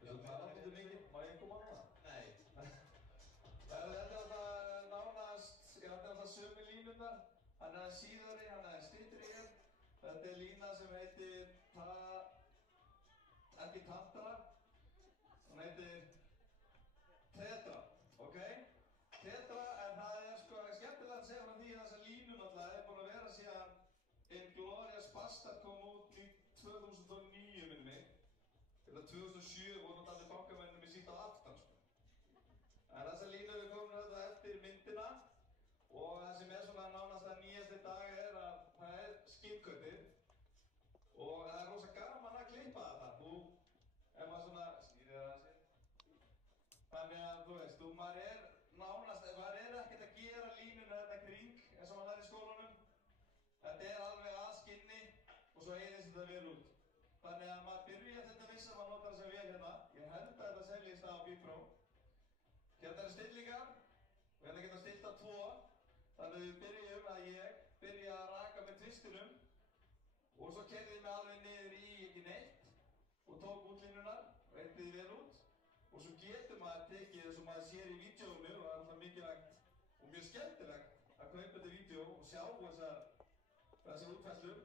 Þú talar svolítið mikið, má ég koma núna? Nei. Þetta er alltaf nánast, þetta er alltaf sömu línurnar. Hann er síðari, hann er styttri hér. Þetta er lína sem heitir ekki Tantra, hann heitir Tetra, ok? Tetra, en það er sko skemmtilegt að segja frá því að þessa línu náttúrulega er búin að vera síðan Inglourious Bastard kom út í 2009 minni mig. Eða 2007 voru náttúrulega allir bankamenninum í sítt á aftan sko. En þessa línu við komum þetta eftir myndina og það sem er svona nánast að nýjast í dag er að það er skinnkaupið og það er rosa gaman að klippa þetta. Þú maður svona, snýrið það að sér. Þannig að þú veist, maður er nánast, maður er ekkert að gera línuna þetta kring eins og maður er í skólanum. Þetta er alveg að skinni og svo heyrðist þetta vel út. Þannig að maður byrja þetta viss að maður notar þessa vel hérna. Ég held að þetta seljist á Bípró. Hérna eru stillingar og hérna geta stilt á 2. Þannig að við byrjum að ég byrja að raka með tvistinum og svo keyrði ég mig alveg niður í ekki neitt og tók útlínunar og heyrði vel út. Og svo getur maður tekið eins og maður sér í vídeóinu og það er alltaf mikilvægt og mjög skemmtilegt að kaupa þetta vídeó og sjá þessar útfærslur.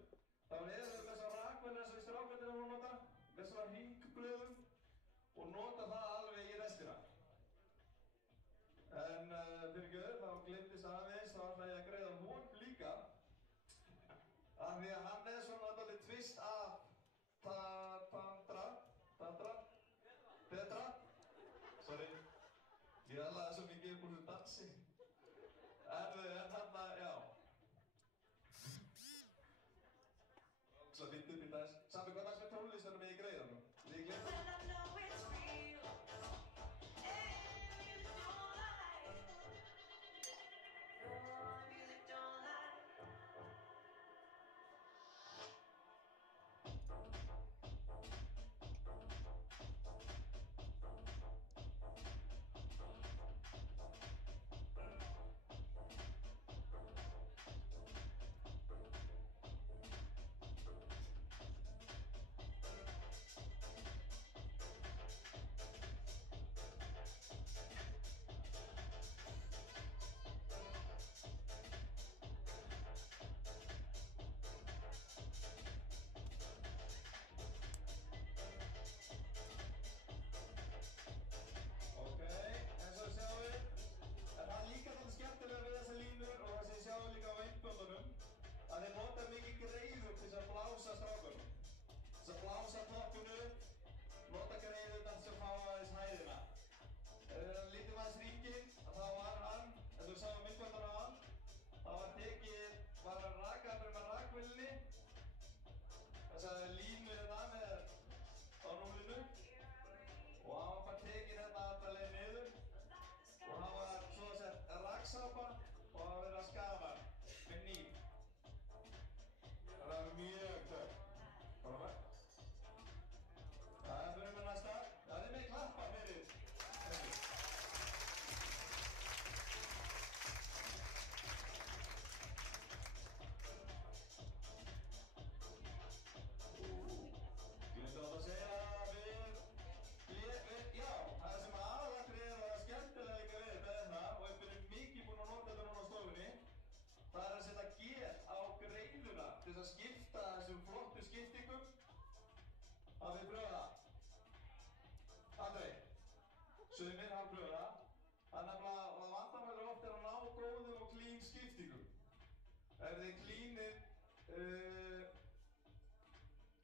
Þá erum við með þessar rakvenni eins og í strákvenni að nota, með þessar hringblöðum og nota það alveg í restina. En fyrirgefðu, þá gleymdist aðeins, þá ætla ég að greiða honum líka. Af því að hann er svona dálítið tvist af Tetra. Sorry, ég ætlaði svo mikið upp úr þessu dansi. En þarna, já. Svo fyndi upp í þess. Sami hvað dags með tónlist erum við í greiðanum.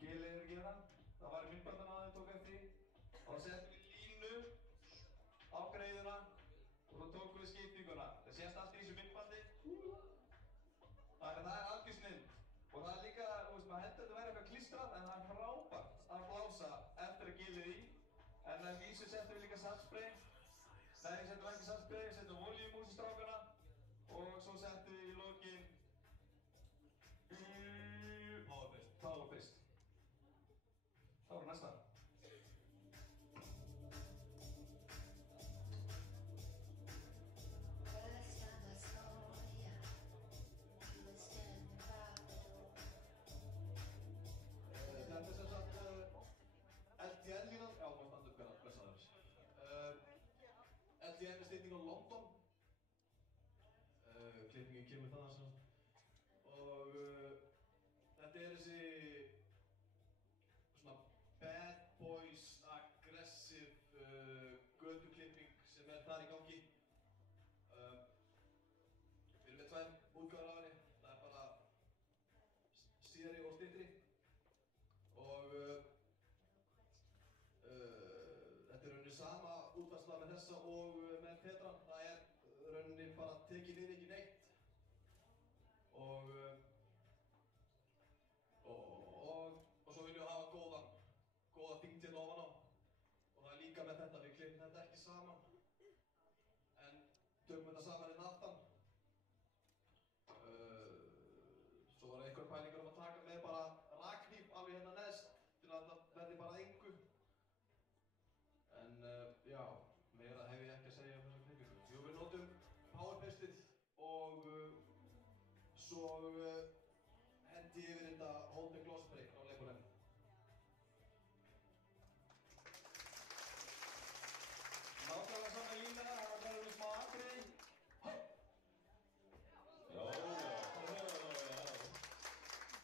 Gilið er ekki hérna. Það var í myndbandinu á þeim, tók eftir því. Þá settum við línu á greiðuna og þá tókum við skiptinguna. Það sést allt í þessu myndbandi. Þannig að það er algjör snilld. Og það er líka, þú veist, maður heldur að þetta væri eitthvað klistrað en það er frábært að blása eftir að gilið í. En að vísu settum við líka saltspray. Nei, við settum ekki saltspray, við settum olíumús í strákana og svo settum við í lokin Powerfist. Það var næsta. Þetta er sem sagt LTN-línan, já, maður standa upp hérna, blessaður. LTN er stytting á London. Klippingin kemur þaðan sem sagt. Og þetta er þessi svona bad boys, aggressive götuklipping sem er þar í gangi. Við erum með tvær útgáfur af henni. Það er bara síðari og styttri. Og þetta er rauninni sama útvarsla með þessa og með Tetra. Það er rauninni bara tekið niður ekki neitt. Og svo viljum við hafa góða þyngd hérna ofan á. Og það er líka með þetta, við klippum þetta ekki saman. En tökum þetta saman hérna aftan. Svo var einhver pælingur að taka með bara rakhníf alveg hérna neðst til að þetta verði bara að engu. En já, meira hef ég ekki að segja um þessa klippingu. Jú, við notum Powerfistið og svo hendi yfir þetta Hold the Gloss Spray á leikunum. Nákvæmlega saman línuna, það verður við smá atriði.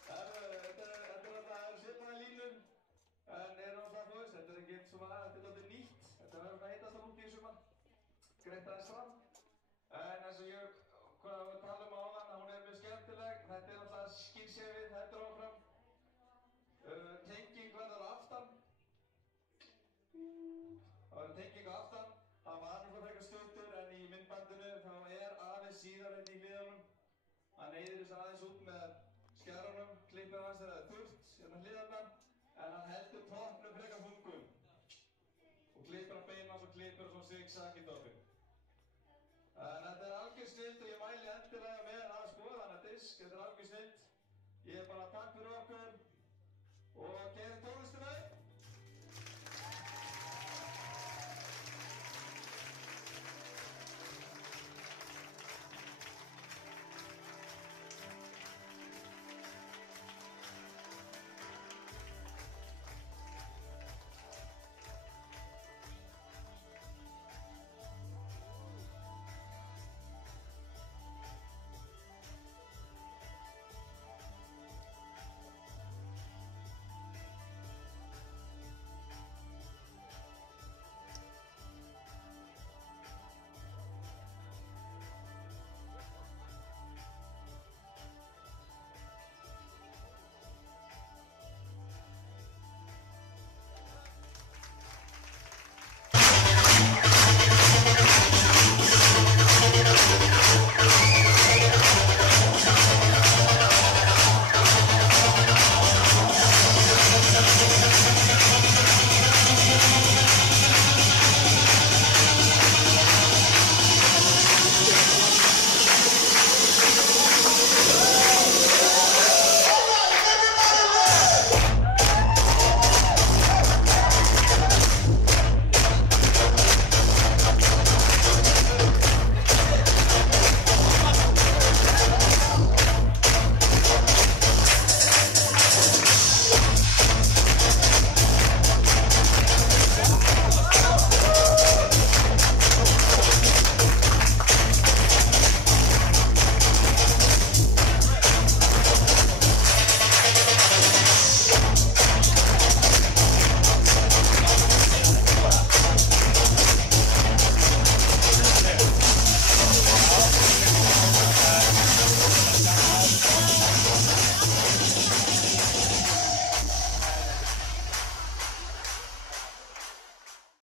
Þetta eru svipaðar línur, en náttúrulega þú veist, þetta er ekki svona, þetta er dálítið nýtt. Þetta verður að heitast út í sumar, greitt aðeins fram. En eins og ég var að tala um áðan, hún er mjög skemmtileg. Þetta er náttúrulega skínsefið, þetta er áfram. Tenging verður á aftan. Það verður tenging á aftan. Það var eitthvað frekar stuttur, en í myndbandinu þá er aðeins síðar enn í hliðunum. Hann eyðir þess aðeins út með skærunum, klippir hans þegar það er þurrt hérna hliðarnar, en hann heldur toppnum frekar þungum. Og klippir hann beina hans og klippir svona zigzag í toppinn. En þetta er algjör snilld og ég mæli endilega með að skoða þennan disk. Þetta er algjör snilld. Ég er bara takk fyrir okkur og